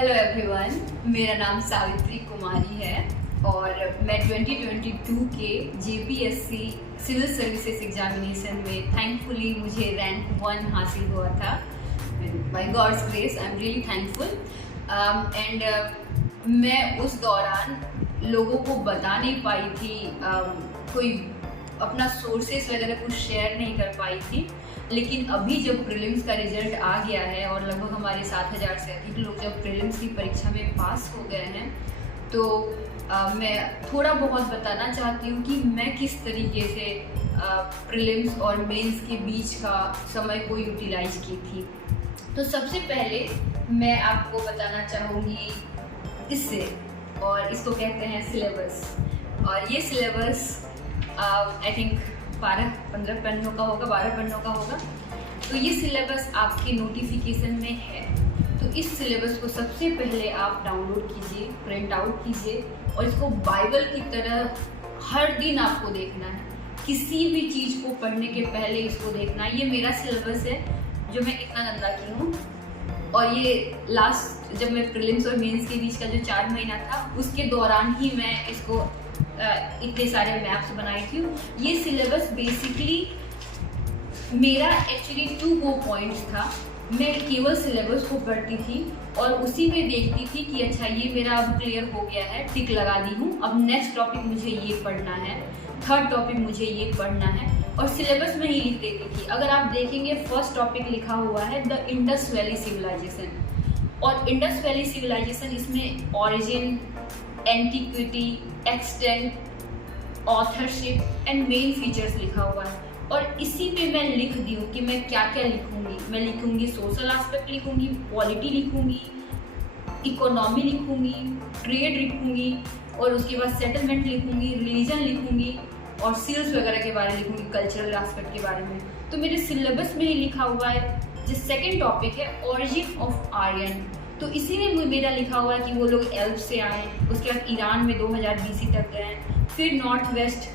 Hello everyone, मेरा नाम सावित्री कुमारी है और मैं 2022 के जेपीएससी सिविल सर्विसेज एग्जामिनेशन में थैंकफुली मुझे रैंक 1 हासिल हुआ था। By God's grace I am really thankful. And मैं उस दौरान लोगों को बता नहीं पाई थी, कोई अपना सोर्सेस वगैरह कुछ शेयर नहीं कर पाई थी। लेकिन अभी जब प्रीलिम्स का रिजल्ट आ गया है और लगभग हमारे 7,000 से अधिक लोग जब प्रीलिम्स की परीक्षा में पास हो गए हैं, तो मैं थोड़ा बहुत बताना चाहती हूँ कि मैं किस तरीके से प्रीलिम्स और मेंस के बीच का समय को यूटिलाइज की थी। तो सबसे पहले मैं आपको बताना चाहूँगी इससे, और इसको कहते हैं सिलेबस। और ये सिलेबस आई थिंक 12-15 पन्नों का होगा, 12 पन्नों का होगा। तो ये सिलेबस आपके नोटिफिकेशन में है। तो इस सिलेबस को सबसे पहले आप डाउनलोड कीजिए, प्रिंट आउट कीजिए और इसको बाइबल की तरह हर दिन आपको देखना है। किसी भी चीज़ को पढ़ने के पहले इसको देखना है। ये मेरा सिलेबस है जो मैं इतना गंदा की हूँ, और ये लास्ट जब मैं प्रीलिम्स और मेंस के बीच का जो 4 महीना था उसके दौरान ही मैं इसको इतने सारे मैप्स बनाई थी। ये सिलेबस बेसिकली मेरा एक्चुअली 2 गो पॉइंट्स था। मैं केवल सिलेबस को पढ़ती थी और उसी में देखती थी कि अच्छा ये मेरा अब क्लियर हो गया है, टिक लगा दी हूँ, अब नेक्स्ट टॉपिक मुझे ये पढ़ना है, थर्ड टॉपिक मुझे ये पढ़ना है, और सिलेबस में ही लिख देती थी। अगर आप देखेंगे फर्स्ट टॉपिक लिखा हुआ है द इंडस वैली सिविलाइजेशन, और इंडस वैली सिविलाइजेशन इसमें origin, antiquity, extent, authorship and main features लिखा हुआ है। और इसी पे मैं लिख दी हूँ कि मैं क्या क्या लिखूंगी। मैं लिखूंगी सोशल एस्पेक्ट लिखूंगी, पॉलिटी लिखूंगी, इकोनॉमी लिखूंगी, ट्रेड लिखूंगी, और उसके बाद सेटलमेंट लिखूंगी, रिलीजन लिखूंगी और सील्स वगैरह के बारे में लिखूंगी, कल्चरल एस्पेक्ट के बारे में। तो मेरे सिलेबस में ही लिखा हुआ है। जो सेकेंड टॉपिक है ओरिजिन ऑफ आर्यन, तो इसी में मेरा लिखा हुआ है कि वो लोग एल्प से आए, उसके बाद ईरान में 2000 BC तक गए, फिर नॉर्थ वेस्ट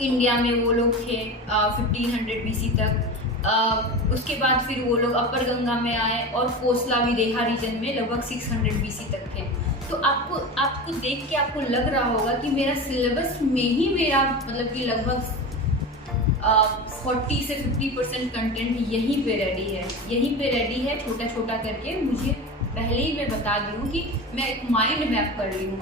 इंडिया में वो लोग थे 1500 BC तक, उसके बाद फिर वो लोग अपर गंगा में आए और कोसला विदेहा रीजन में लगभग 600 BC तक थे। तो आपको देख के आपको लग रहा होगा कि मेरा सिलेबस में ही मेरा मतलब कि लगभग 40 से 50% कंटेंट यहीं पे रेडी है, छोटा छोटा करके। मुझे पहले ही मैं बता दी हूँ कि मैं एक माइंड मैप कर रही हूँ।